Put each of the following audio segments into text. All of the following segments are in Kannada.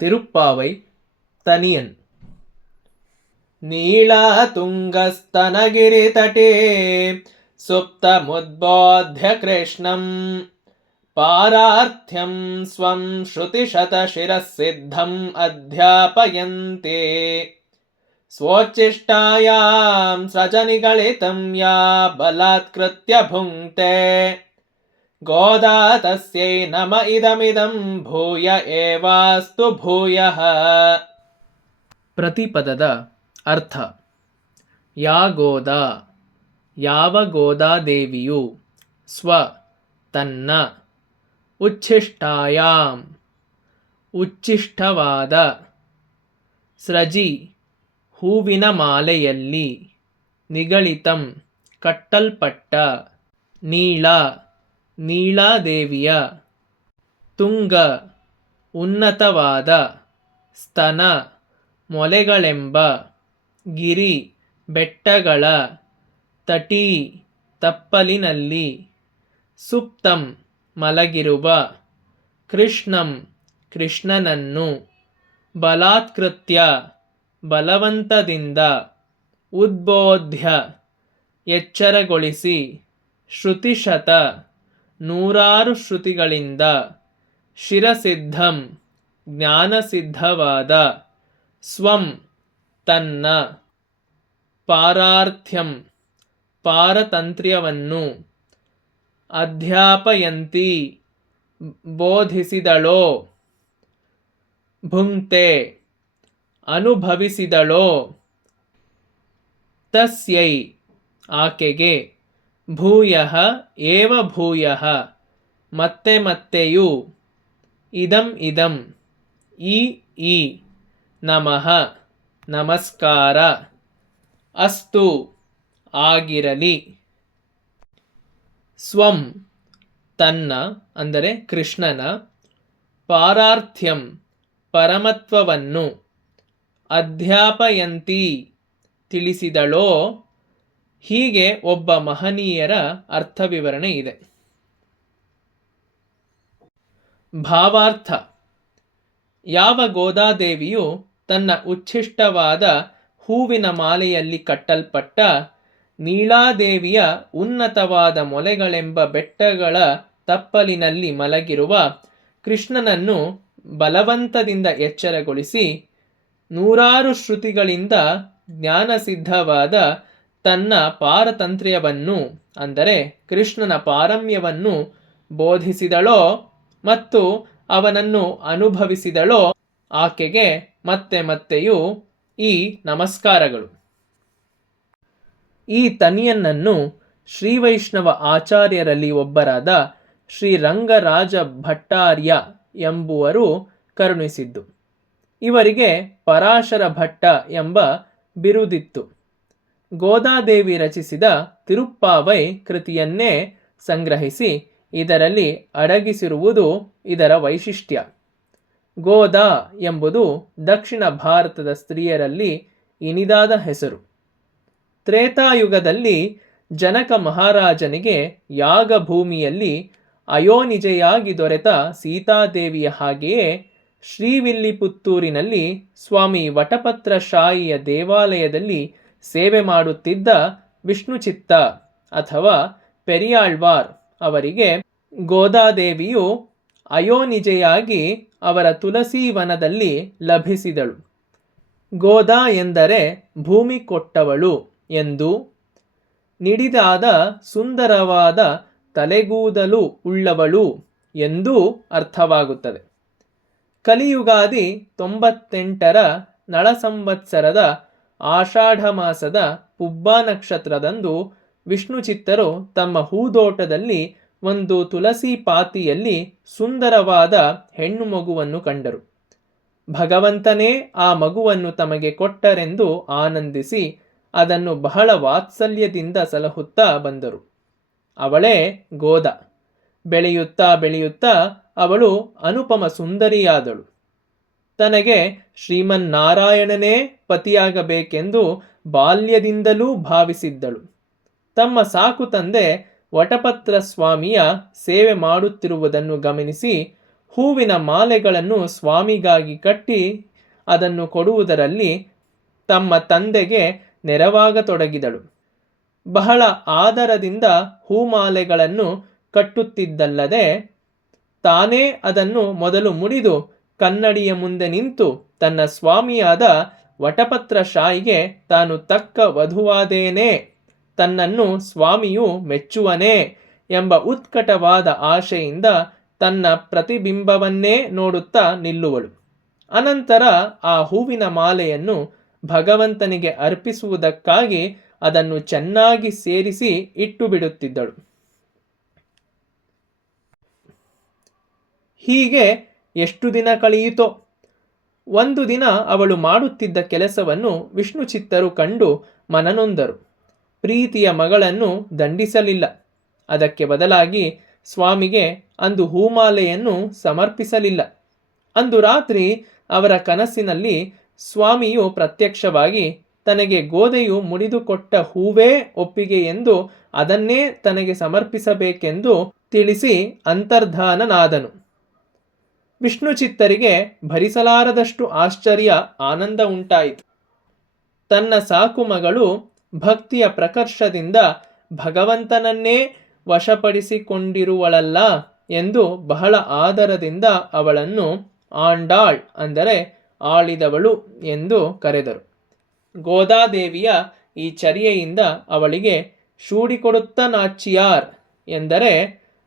ತಿರುಪ್ಪಾವೈ ತನಿಯನ್. नीलातुङ्गस्तनगिरितटे सुप्तमुद्बोध्य कृष्णं पारार्थ्यं स्वं श्रुतिशतशिरःसिद्धम् अध्यापयन्ते स्वोच्छिष्टायां स्रजनिगलितं या बलात्कृत्य भुङ्क्ते गोदा तस्यै नम इदमिदं भूय एवास्तु भूयः. ಪ್ರತಿಪದದ ಅರ್ಥ: ಯಾ ಗೋದಾ, ಯಾವ ಗೋದಾದೇವಿಯು, ಸ್ವ ತನ್ನ, ಉಚ್ಛಿಷ್ಟಾಯಾಂ ಉಚ್ಛಿಷ್ಟವಾದ, ಸ್ರಜಿ ಹೂವಿನ ಮಾಲೆಯಲ್ಲಿ, ನಿಗಳಿತಂ ಕಟ್ಟಲ್ಪಟ್ಟ, ನೀಳ ನೀಳಾದೇವಿಯ, ತುಂಗ ಉನ್ನತವಾದ, ಸ್ತನ ಮೊಲೆಗಳೆಂಬ, ಗಿರಿ ಬೆಟ್ಟಗಳ, ತಟೀ ತಪ್ಪಲಿನಲ್ಲಿ, ಸುಪ್ತಂ ಮಲಗಿರುವ, ಕೃಷ್ಣಂ ಕೃಷ್ಣನನ್ನು, ಬಲಾತ್ಕೃತ್ಯ ಬಲವಂತದಿಂದ, ಉದ್ಬೋಧ್ಯ ಎಚ್ಚರಗೊಳಿಸಿ, ಶ್ರುತಿಶತ ನೂರಾರು ಶ್ರುತಿಗಳಿಂದ, ಶಿರಸಿದ್ಧಂ ಜ್ಞಾನಸಿದ್ಧವಾದ, ಸ್ವಂ ತನ್ನ, ಪಾರಾರ್ಥ್ಯಂ ಪಾರತಂತ್ರ್ಯವನ್ನು, ಅಧ್ಯಾಪಯಂತಿ ಬೋಧಿಸಿದಳೋ, ಭುಂಕ್ತೆ ಅನುಭವಿಸಿದಳೋ, ತಸ್ಯೈ ಆಕೆಗೆ, ಭೂಯಃ ಏವ ಭೂಯಃ ಮತ್ತೆ ಮತ್ತೆಯೂ, ಇದಂ ಇದಂ ಈ ನಮಃ ನಮಸ್ಕಾರ, ಅಸ್ತು ಆಗಿರಲಿ. ಸ್ವಂ ತನ್ನ ಅಂದರೆ ಕೃಷ್ಣನ, ಪಾರಾರ್ಥ್ಯಂ ಪರಮತ್ವವನ್ನು, ಅಧ್ಯಾಪಯಂತಿ ತಿಳಿಸಿದಳೋ. ಹೀಗೆ ಒಬ್ಬ ಮಹನೀಯರ ಅರ್ಥವಿವರಣೆ ಇದೆ. ಭಾವಾರ್ಥ: ಯಾವ ಗೋದಾದೇವಿಯು ತನ್ನ ಉಚ್ಛಿಷ್ಟವಾದ ಹೂವಿನ ಮಾಲೆಯಲ್ಲಿ ಕಟ್ಟಲ್ಪಟ್ಟ ನೀಳಾದೇವಿಯ ಉನ್ನತವಾದ ಮೊಲೆಗಳೆಂಬ ಬೆಟ್ಟಗಳ ತಪ್ಪಲಿನಲ್ಲಿ ಮಲಗಿರುವ ಕೃಷ್ಣನನ್ನು ಬಲವಂತದಿಂದ ಎಚ್ಚರಗೊಳಿಸಿ, ನೂರಾರು ಶ್ರುತಿಗಳಿಂದ ಜ್ಞಾನಸಿದ್ಧವಾದ ತನ್ನ ಪಾರತಂತ್ರ್ಯವನ್ನು ಅಂದರೆ ಕೃಷ್ಣನ ಪಾರಮ್ಯವನ್ನು ಬೋಧಿಸಿದಳೋ ಮತ್ತು ಅವನನ್ನು ಅನುಭವಿಸಿದಳೋ, ಆಕೆಗೆ ಮತ್ತೆ ಮತ್ತೆಯೂ ಈ ನಮಸ್ಕಾರಗಳು. ಈ ತನಿಯನ್ನನ್ನು ಶ್ರೀವೈಷ್ಣವ ಆಚಾರ್ಯರಲ್ಲಿ ಒಬ್ಬರಾದ ಶ್ರೀರಂಗರಾಜ ಭಟ್ಟಾರ್ಯ ಎಂಬುವರು ಕರುಣಿಸಿದ್ದು. ಇವರಿಗೆ ಪರಾಶರ ಭಟ್ಟ ಎಂಬ ಬಿರುದಿತ್ತು. ಗೋದಾದೇವಿ ರಚಿಸಿದ ತಿರುಪ್ಪಾವೈ ಕೃತಿಯನ್ನೇ ಸಂಗ್ರಹಿಸಿ ಇದರಲ್ಲಿ ಅಡಗಿಸಿರುವುದು ಇದರ ವೈಶಿಷ್ಟ್ಯ. ಗೋದಾ ಎಂಬುದು ದಕ್ಷಿಣ ಭಾರತದ ಸ್ತ್ರೀಯರಲ್ಲಿ ಇನಿದಾದ ಹೆಸರು. ತ್ರೇತಾಯುಗದಲ್ಲಿ ಜನಕ ಮಹಾರಾಜನಿಗೆ ಯಾಗಭೂಮಿಯಲ್ಲಿ ಅಯೋನಿಜೆಯಾಗಿ ದೊರೆತ ಸೀತಾದೇವಿಯ ಹಾಗೆಯೇ ಶ್ರೀವಿಲ್ಲಿಪುತ್ತೂರಿನಲ್ಲಿ ಸ್ವಾಮಿ ವಟಪತ್ರಶಾಯಿಯ ದೇವಾಲಯದಲ್ಲಿ ಸೇವೆ ಮಾಡುತ್ತಿದ್ದ ವಿಷ್ಣುಚಿತ್ತ ಅಥವಾ ಪೆರಿಯಾಳ್ವಾರ್ ಅವರಿಗೆ ಗೋದಾದೇವಿಯು ಅಯೋನಿಜೆಯಾಗಿ ಅವರ ತುಳಸೀವನದಲ್ಲಿ ಲಭಿಸಿದಳು. ಗೋದಾ ಎಂದರೆ ಭೂಮಿ ಕೊಟ್ಟವಳು ಎಂದು, ನಿಡಿದಾದ ಸುಂದರವಾದ ತಲೆಗೂದಲು ಉಳ್ಳವಳು ಎಂದೂ ಅರ್ಥವಾಗುತ್ತದೆ. ಕಲಿಯುಗಾದಿ 98ರ ನಳ ಸಂವತ್ಸರದ ಆಷಾಢ ಮಾಸದ ಪುಬ್ಬಾ ನಕ್ಷತ್ರದಂದು ವಿಷ್ಣುಚಿತ್ತರು ತಮ್ಮ ಹೂದೋಟದಲ್ಲಿ ಒಂದು ತುಳಸಿ ಪಾತಿಯಲ್ಲಿ ಸುಂದರವಾದ ಹೆಣ್ಣು ಮಗುವನ್ನು ಕಂಡರು. ಭಗವಂತನೇ ಆ ಮಗುವನ್ನು ತಮಗೆ ಕೊಟ್ಟರೆಂದು ಆನಂದಿಸಿ ಅದನ್ನು ಬಹಳ ವಾತ್ಸಲ್ಯದಿಂದ ಸಲಹುತ್ತಾ ಬಂದರು. ಅವಳೇ ಗೋದ. ಬೆಳೆಯುತ್ತಾ ಬೆಳೆಯುತ್ತಾ ಅವಳು ಅನುಪಮ ಸುಂದರಿಯಾದಳು. ತನಗೆ ಶ್ರೀಮನ್ನಾರಾಯಣನೇ ಪತಿಯಾಗಬೇಕೆಂದು ಬಾಲ್ಯದಿಂದಲೂ ಭಾವಿಸಿದ್ದಳು. ತಮ್ಮ ಸಾಕು ತಂದೆ ವಟಪತ್ರ ಸ್ವಾಮಿಯ ಸೇವೆ ಮಾಡುತ್ತಿರುವುದನ್ನು ಗಮನಿಸಿ ಹೂವಿನ ಮಾಲೆಗಳನ್ನು ಸ್ವಾಮಿಗಾಗಿ ಕಟ್ಟಿ ಅದನ್ನು ಕೊಡುವುದರಲ್ಲಿ ತಮ್ಮ ತಂದೆಗೆ ನೆರವಾಗತೊಡಗಿದಳು. ಬಹಳ ಆದರದಿಂದ ಹೂಮಾಲೆಗಳನ್ನು ಕಟ್ಟುತ್ತಿದ್ದಲ್ಲದೆ ತಾನೇ ಅದನ್ನು ಮೊದಲು ಮುಡಿದು ಕನ್ನಡಿಯ ಮುಂದೆ ನಿಂತು ತನ್ನ ಸ್ವಾಮಿಯಾದ ವಟಪತ್ರಶಾಹಿಗೆ ತಾನು ತಕ್ಕ ವಧುವಾದೇನೇ, ತನ್ನನ್ನು ಸ್ವಾಮಿಯು ಮೆಚ್ಚುವನೇ ಎಂಬ ಉತ್ಕಟವಾದ ಆಶೆಯಿಂದ ತನ್ನ ಪ್ರತಿಬಿಂಬವನ್ನೇ ನೋಡುತ್ತಾ ನಿಲ್ಲುವಳು. ಅನಂತರ ಆ ಹೂವಿನ ಮಾಲೆಯನ್ನು ಭಗವಂತನಿಗೆ ಅರ್ಪಿಸುವುದಕ್ಕಾಗಿ ಅದನ್ನು ಚೆನ್ನಾಗಿ ಸೇರಿಸಿ ಇಟ್ಟು ಬಿಡುತ್ತಿದ್ದಳು. ಹೀಗೆ ಎಷ್ಟು ದಿನ ಕಳೆಯಿತೋ. ಒಂದು ದಿನ ಅವಳು ಮಾಡುತ್ತಿದ್ದ ಕೆಲಸವನ್ನು ವಿಷ್ಣು ಚಿತ್ತರು ಕಂಡು ಮನನೊಂದರು. ಪ್ರೀತಿಯ ಮಗಳನ್ನು ದಂಡಿಸಲಿಲ್ಲ. ಅದಕ್ಕೆ ಬದಲಾಗಿ ಸ್ವಾಮಿಗೆ ಅಂದು ಹೂಮಾಲೆಯನ್ನು ಸಮರ್ಪಿಸಲಿಲ್ಲ. ಅಂದು ರಾತ್ರಿ ಅವರ ಕನಸಿನಲ್ಲಿ ಸ್ವಾಮಿಯು ಪ್ರತ್ಯಕ್ಷವಾಗಿ ತನಗೆ ಗೋದೆಯು ಮುಡಿದುಕೊಟ್ಟ ಹೂವೇ ಒಪ್ಪಿಗೆ ಎಂದು ಅದನ್ನೇ ತನಗೆ ಸಮರ್ಪಿಸಬೇಕೆಂದು ತಿಳಿಸಿ ಅಂತರ್ಧಾನನಾದನು. ವಿಷ್ಣು ಚಿತ್ತರಿಗೆ ಭರಿಸಲಾರದಷ್ಟು ಆಶ್ಚರ್ಯ, ಆನಂದ ಉಂಟಾಯಿತು. ತನ್ನ ಸಾಕು ಮಗಳು ಭಕ್ತಿಯ ಪ್ರಕರ್ಷದಿಂದ ಭಗವಂತನನ್ನೇ ವಶಪಡಿಸಿಕೊಂಡಿರುವಳಲ್ಲ ಎಂದು ಬಹಳ ಆದರದಿಂದ ಅವಳನ್ನು ಆಂಡಾಳ್ ಅಂದರೆ ಆಳಿದವಳು ಎಂದು ಕರೆದರು. ಗೋದಾದೇವಿಯ ಈ ಚರ್ಯೆಯಿಂದ ಅವಳಿಗೆ ಶೂಡಿಕೊಡುತ್ತ ನಾಚಿಯಾರ್ ಎಂದರೆ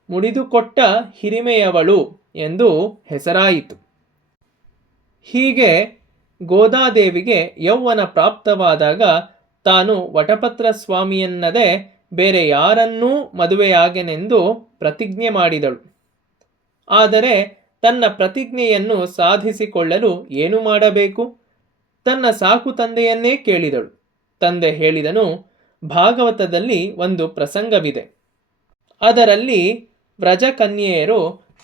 ಮುಡಿದುಕೊಟ್ಟ ಹಿರಿಮೆಯವಳು ಎಂದು ಹೆಸರಾಯಿತು. ಹೀಗೆ ಗೋದಾದೇವಿಗೆ ಯೌವನ ಪ್ರಾಪ್ತವಾದಾಗ ತಾನು ವಟಪತ್ರ ಸ್ವಾಮಿಯನ್ನದೇ ಬೇರೆ ಯಾರನ್ನೂ ಮದುವೆಯಾಗೆನೆಂದು ಪ್ರತಿಜ್ಞೆ ಮಾಡಿದಳು. ಆದರೆ ತನ್ನ ಪ್ರತಿಜ್ಞೆಯನ್ನು ಸಾಧಿಸಿಕೊಳ್ಳಲು ಏನು ಮಾಡಬೇಕು? ತನ್ನ ಸಾಕು ತಂದೆಯನ್ನೇ ಕೇಳಿದಳು. ತಂದೆ ಹೇಳಿದನು, ಭಾಗವತದಲ್ಲಿ ಒಂದು ಪ್ರಸಂಗವಿದೆ. ಅದರಲ್ಲಿ ವ್ರಜಕನ್ಯೆಯರು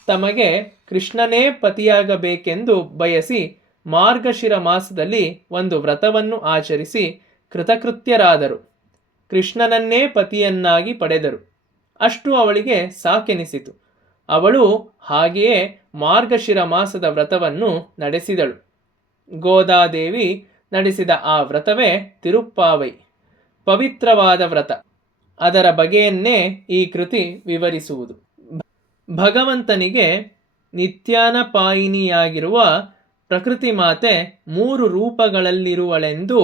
ತಮಗೆ ಕೃಷ್ಣನೇ ಪತಿಯಾಗಬೇಕೆಂದು ಬಯಸಿ ಮಾರ್ಗಶಿರ ಮಾಸದಲ್ಲಿ ಒಂದು ವ್ರತವನ್ನು ಆಚರಿಸಿ ಕೃತಕೃತ್ಯರಾದರು. ಕೃಷ್ಣನನ್ನೇ ಪತಿಯನ್ನಾಗಿ ಪಡೆದರು. ಅಷ್ಟು ಅವಳಿಗೆ ಸಾಕೆನಿಸಿತು. ಅವಳು ಹಾಗೆಯೇ ಮಾರ್ಗಶಿರ ಮಾಸದ ವ್ರತವನ್ನು ನಡೆಸಿದಳು. ಗೋದಾದೇವಿ ನಡೆಸಿದ ಆ ವ್ರತವೇ ತಿರುಪ್ಪಾವೈ, ಪವಿತ್ರವಾದ ವ್ರತ. ಅದರ ಬಗೆಯನ್ನೇ ಈ ಕೃತಿ ವಿವರಿಸುವುದು. ಭಗವಂತನಿಗೆ ನಿತ್ಯಾನಪಾಯಿನಿಯಾಗಿರುವ ಪ್ರಕೃತಿ ಮಾತೆ 3 ರೂಪಗಳಲ್ಲಿರುವಳೆಂದು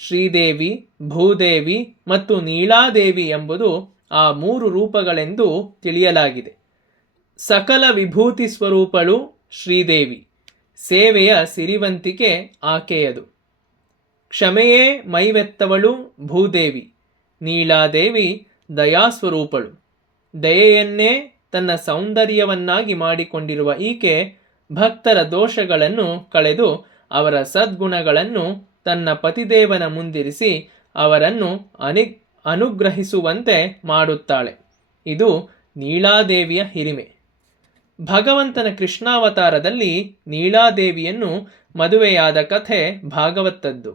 ಶ್ರೀದೇವಿ, ಭೂದೇವಿ ಮತ್ತು ನೀಳಾದೇವಿ ಎಂಬುದು ಆ 3 ರೂಪಗಳೆಂದು ತಿಳಿಯಲಾಗಿದೆ. ಸಕಲ ವಿಭೂತಿ ಸ್ವರೂಪಳು ಶ್ರೀದೇವಿ. ಸೇವೆಯ ಸಿರಿವಂತಿಕೆ ಆಕೆಯದು. ಕ್ಷಮೆಯೇ ಮೈವೆತ್ತವಳು ಭೂದೇವಿ. ನೀಳಾದೇವಿ ದಯಾಸ್ವರೂಪಳು. ದಯೆಯನ್ನೇ ತನ್ನ ಸೌಂದರ್ಯವನ್ನಾಗಿ ಮಾಡಿಕೊಂಡಿರುವ ಈಕೆ ಭಕ್ತರ ದೋಷಗಳನ್ನು ಕಳೆದು ಅವರ ಸದ್ಗುಣಗಳನ್ನು ತನ್ನ ಪತಿದೇವನ ಮುಂದಿರಿಸಿ ಅವರನ್ನು ಅನುಗ್ರಹಿಸುವಂತೆ ಮಾಡುತ್ತಾಳೆ. ಇದು ನೀಳಾದೇವಿಯ ಹಿರಿಮೆ. ಭಗವಂತನ ಕೃಷ್ಣಾವತಾರದಲ್ಲಿ ನೀಳಾದೇವಿಯನ್ನು ಮದುವೆಯಾದ ಕಥೆ ಭಾಗವತದ್ದು.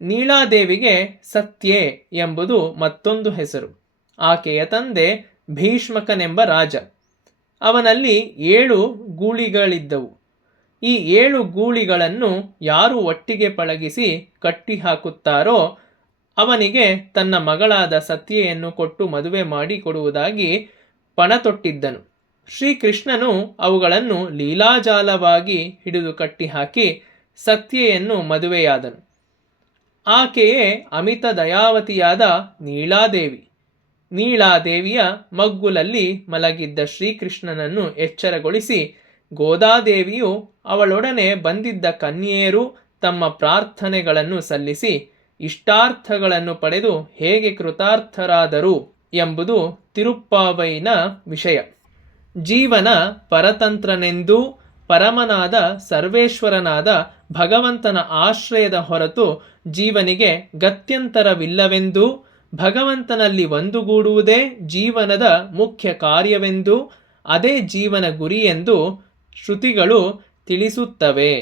ನೀಳಾದೇವಿಗೆ ಸತ್ಯೆ ಎಂಬುದು ಮತ್ತೊಂದು ಹೆಸರು. ಆಕೆಯ ತಂದೆ ಭೀಷ್ಮಕನೆಂಬ ರಾಜ. ಅವನಲ್ಲಿ 7 ಗೂಳಿಗಳಿದ್ದವು. ಈ 7 ಗೂಳಿಗಳನ್ನು ಯಾರು ಒಟ್ಟಿಗೆ ಪಳಗಿಸಿ ಕಟ್ಟಿ ಹಾಕುತ್ತಾರೋ ಅವನಿಗೆ ತನ್ನ ಮಗಳಾದ ಸತ್ಯೆಯನ್ನು ಕೊಟ್ಟು ಮದುವೆ ಮಾಡಿ ಕೊಡುವುದಾಗಿ ಪಣ ತೊಟ್ಟಿದ್ದನು. ಶ್ರೀಕೃಷ್ಣನು ಅವುಗಳನ್ನು ಲೀಲಾಜಾಲವಾಗಿ ಹಿಡಿದು ಕಟ್ಟಿಹಾಕಿ ಸತ್ಯೆಯನ್ನು ಮದುವೆಯಾದನು. ಆಕೆಯೇ ಅಮಿತ ದಯಾವತಿಯಾದ ನೀಳಾದೇವಿ. ನೀಳಾದೇವಿಯ ಮಗ್ಗುಲಲ್ಲಿ ಮಲಗಿದ್ದ ಶ್ರೀಕೃಷ್ಣನನ್ನು ಎಚ್ಚರಗೊಳಿಸಿ ಗೋದಾದೇವಿಯು ಅವಳೊಡನೆ ಬಂದಿದ್ದ ಕನ್ಯೆಯರು ತಮ್ಮ ಪ್ರಾರ್ಥನೆಗಳನ್ನು ಸಲ್ಲಿಸಿ ಇಷ್ಟಾರ್ಥಗಳನ್ನು ಪಡೆದು ಹೇಗೆ ಕೃತಾರ್ಥರಾದರು ಎಂಬುದು ತಿರುಪ್ಪಾವೈನ ವಿಷಯ. ಜೀವನ ಪರತಂತ್ರನೆಂದೂ ಪರಮನಾದ ಸರ್ವೇಶ್ವರನಾದ ಭಗವಂತನ ಆಶ್ರಯದ ಹೊರತು ಜೀವನಿಗೆ ಗತ್ಯಂತರವಿಲ್ಲವೆಂದೂ ಭಗವಂತನಲ್ಲಿ ಒಂದುಗೂಡುವುದೇ ಜೀವನದ ಮುಖ್ಯ ಕಾರ್ಯವೆಂದೂ ಅದೇ ಜೀವನ ಗುರಿಯೆಂದು ಶ್ರುತಿಗಳು ತಿಳಿಸುತ್ತವೆ.